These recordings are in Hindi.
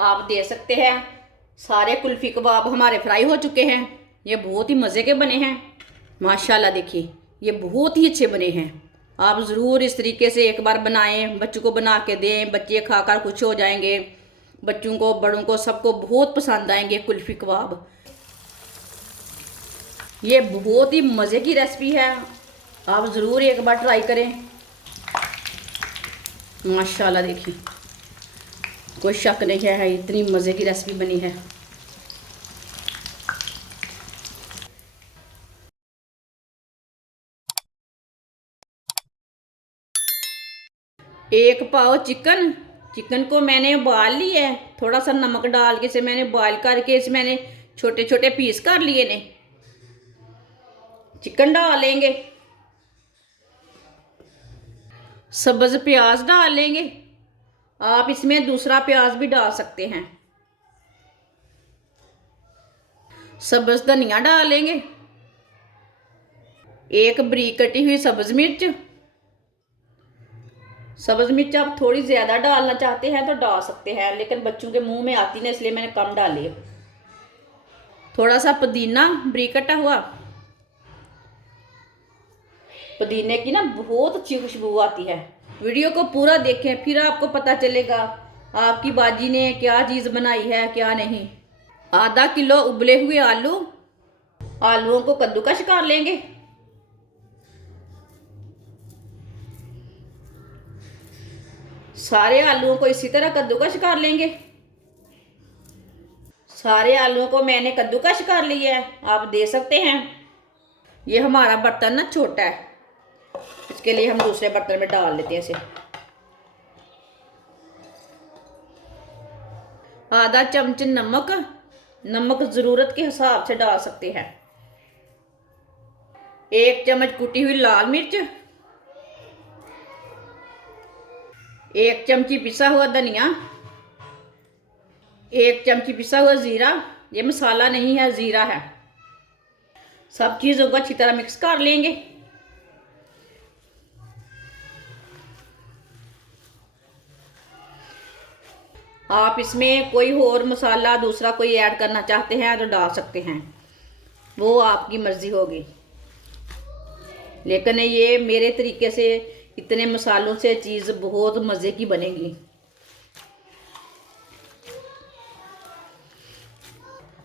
आप दे सकते हैं। सारे कुल्फ़ी कबाब हमारे फ्राई हो चुके हैं। ये बहुत ही मज़े के बने हैं माशाल्लाह। देखिए ये बहुत ही अच्छे बने हैं। आप ज़रूर इस तरीके से एक बार बनाएं, बच्चों को बना के दें, बच्चे खाकर खुश हो जाएंगे। बच्चों को बड़ों को सबको बहुत पसंद आएंगे कुल्फ़ी कबाब। ये बहुत ही मज़े की रेसिपी है, आप ज़रूर एक बार ट्राई करें। माशाल्लाह देखिए कोई शक नहीं है, इतनी मज़े की रेसिपी बनी है। एक पाव चिकन, चिकन को मैंने उबाल लिया है। थोड़ा सा नमक डाल के इसे मैंने बॉयल करके इसे मैंने छोटे छोटे पीस कर लिए ने। चिकन डाल लेंगे, सब्ज़ प्याज डाल लेंगे। आप इसमें दूसरा प्याज भी डाल सकते हैं। सब्ज़ धनिया डाल लेंगे, एक बारीक कटी हुई सब्ज़ मिर्च। सब्ज़ मिर्च आप थोड़ी ज़्यादा डालना चाहते हैं तो डाल सकते हैं, लेकिन बच्चों के मुंह में आती ना, इसलिए मैंने कम डाली है। थोड़ा सा पुदीना बारीक कटा हुआ। पुदीने की ना बहुत अच्छी खुशबू आती है। वीडियो को पूरा देखें, फिर आपको पता चलेगा आपकी बाजी ने क्या चीज़ बनाई है क्या नहीं। आधा किलो उबले हुए आलू, आलूओं को कद्दूकश कर लेंगे। सारे आलूओं को इसी तरह कद्दूकश कर लेंगे। सारे आलूओं को मैंने कद्दूकश कर लिया है, आप दे सकते हैं। ये हमारा बर्तन ना छोटा है, इसके लिए हम दूसरे बर्तन में डाल लेते हैं इसे। आधा चम्मच नमक, नमक ज़रूरत के हिसाब से डाल सकते हैं। एक चम्मच कुटी हुई लाल मिर्च, एक चमची पिसा हुआ धनिया, एक चमची पिसा हुआ ज़ीरा। ये मसाला नहीं है, ज़ीरा है। सब चीज़ों को अच्छी तरह मिक्स कर लेंगे। आप इसमें कोई और मसाला दूसरा कोई ऐड करना चाहते हैं तो डाल सकते हैं, वो आपकी मर्ज़ी होगी। लेकिन ये मेरे तरीके से इतने मसालों से चीज़ बहुत मज़े की बनेगी।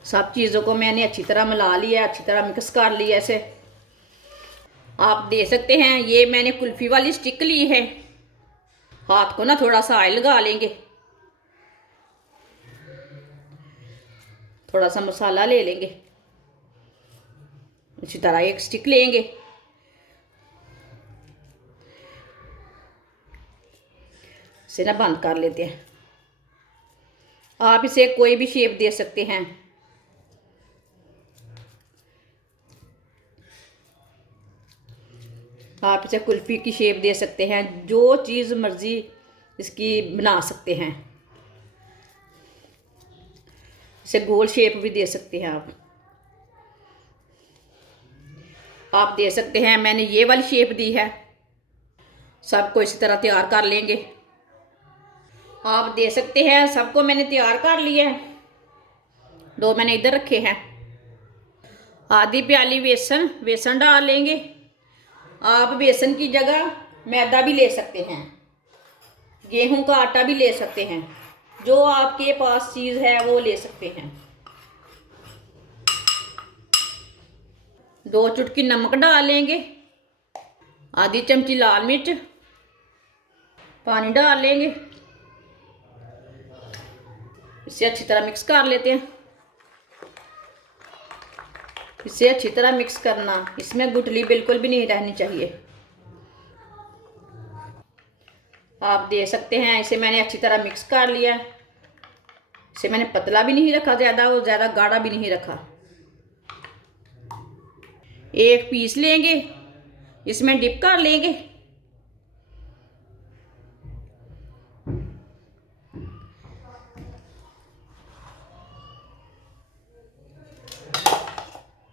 सब चीज़ों को मैंने अच्छी तरह मिला लिया, अच्छी तरह मिक्स कर लिया इसे। आप दे सकते हैं। ये मैंने कुल्फ़ी वाली स्टिक ली है, हाथ को ना थोड़ा सा ऑयल लगा लेंगे, थोड़ा सा मसाला ले लेंगे, इसी तरह एक स्टिक लेंगे। इसे ना बंद कर लेते हैं। आप इसे कोई भी शेप दे सकते हैं। आप इसे कुल्फ़ी की शेप दे सकते हैं, जो चीज़ मर्ज़ी इसकी बना सकते हैं। इसे गोल शेप भी दे सकते हैं आप दे सकते हैं। मैंने ये वाली शेप दी है। सबको इसी तरह तैयार कर लेंगे। आप दे सकते हैं। सबको मैंने तैयार कर लिया है। दो मैंने इधर रखे हैं। आधी प्याली बेसन, बेसन डाल लेंगे। आप बेसन की जगह मैदा भी ले सकते हैं, गेहूं का आटा भी ले सकते हैं, जो आपके पास चीज़ है वो ले सकते हैं। 2 चुटकी नमक डाल लेंगे, आधी चमची लाल मिर्च, पानी डाल लेंगे। इसे अच्छी तरह मिक्स कर लेते हैं। इसे अच्छी तरह मिक्स करना, इसमें गुठली बिल्कुल भी नहीं रहनी चाहिए। आप दे सकते हैं। इसे मैंने अच्छी तरह मिक्स कर लिया। इसे मैंने पतला भी नहीं रखा ज़्यादा और ज़्यादा गाढ़ा भी नहीं रखा। एक पीस लेंगे, इसमें डिप कर लेंगे।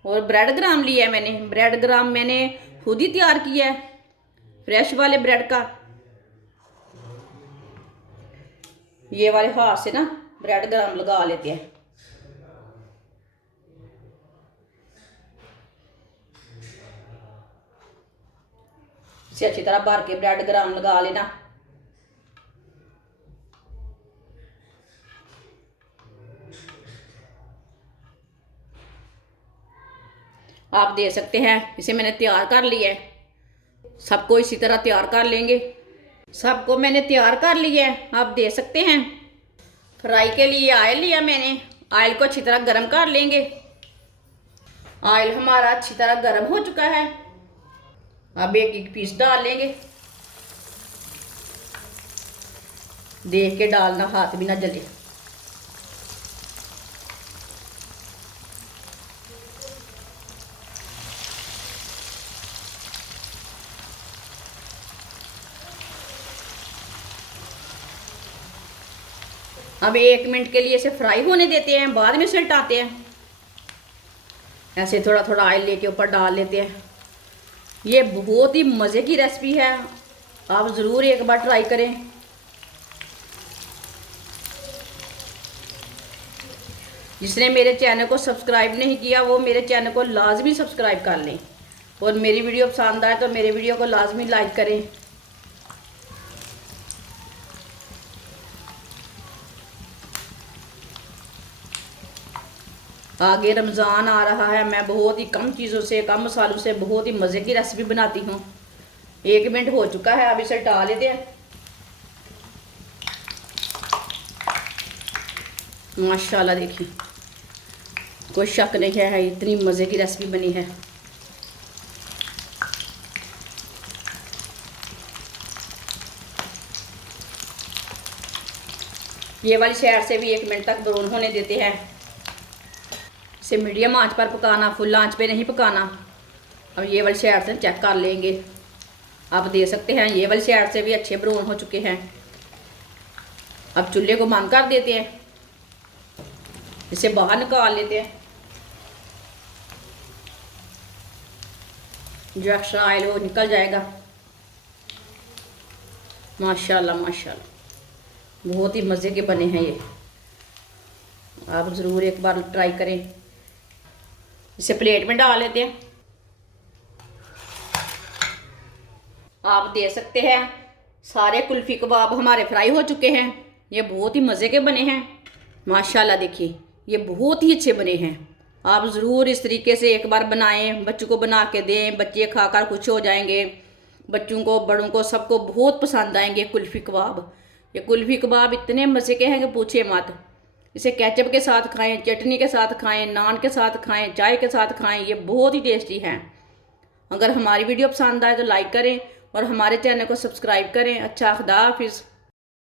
और ब्रेड ग्राम लिया है मैंने। ब्रेड ग्राम मैंने खुद ही तैयार किया है, फ्रेश वाले ब्रेड का। ये वाले हाथ से ना ब्रेड गरम लगा लेते हैं। इसे अच्छी तरह भर के ब्रेड गरम लगा लेना। आप देख सकते हैं इसे मैंने तैयार कर लिया है। सबको इसी तरह तैयार कर लेंगे। सबको मैंने तैयार कर लिया है, आप देख सकते हैं। फ्राई के लिए ऑयल लिया मैंने। ऑयल को अच्छी तरह गर्म कर लेंगे। ऑयल हमारा अच्छी तरह गर्म हो चुका है। अब एक एक पीस डाल लेंगे। देख के डालना, हाथ भी ना जले। अब 1 मिनट के लिए इसे फ्राई होने देते हैं, बाद में इसे हटाते हैं। ऐसे थोड़ा थोड़ा ऑयल लेके ऊपर डाल लेते हैं। ये बहुत ही मज़े की रेसिपी है, आप ज़रूर एक बार ट्राई करें। जिसने मेरे चैनल को सब्सक्राइब नहीं किया वो मेरे चैनल को लाजमी सब्सक्राइब कर लें, और मेरी वीडियो पसंद आए तो मेरे वीडियो को लाजमी लाइक करें। आगे रमज़ान आ रहा है, मैं बहुत ही कम चीज़ों से, कम मसालों से बहुत ही मज़े की रेसिपी बनाती हूँ। 1 मिनट हो चुका है, अब इसे हटा लेते हैं। माशाल्लाह देखिए, कोई शक नहीं है, इतनी मज़े की रेसिपी बनी है। ये वाली साइड से भी 1 मिनट तक ब्राउन होने देते हैं। इसे मीडियम आंच पर पकाना, फुल आंच पे नहीं पकाना। अब ये वाली साइड से चेक कर लेंगे। आप देख सकते हैं ये वाली साइड से भी अच्छे ब्राउन हो चुके हैं। अब चूल्हे को बंद कर देते हैं, इसे बाहर निकाल लेते हैं। जो एक्स्ट्रा ऑयल वो निकल जाएगा। माशाल्लाह माशाल्लाह, बहुत ही मज़े के बने हैं ये। आप ज़रूर एक बार ट्राई करें। इसे प्लेट में डाल लेते हैं। आप देख सकते हैं सारे कुल्फ़ी कबाब हमारे फ्राई हो चुके हैं। ये बहुत ही मज़े के बने हैं। माशाल्लाह देखिए, ये बहुत ही अच्छे बने हैं। आप ज़रूर इस तरीके से एक बार बनाएं, बच्चों को बना के दें। बच्चे खाकर खुश हो जाएंगे। बच्चों को, बड़ों को, सबको बहुत पसंद आएंगे कुल्फ़ी कबाब। ये कुल्फ़ी कबाब इतने मज़े के हैं कि पूछिए मत। इसे केचप के साथ खाएं, चटनी के साथ खाएं, नान के साथ खाएं, चाय के साथ खाएं। ये बहुत ही टेस्टी हैं। अगर हमारी वीडियो पसंद आए तो लाइक करें और हमारे चैनल को सब्सक्राइब करें। अच्छा, खुदा हाफिज़।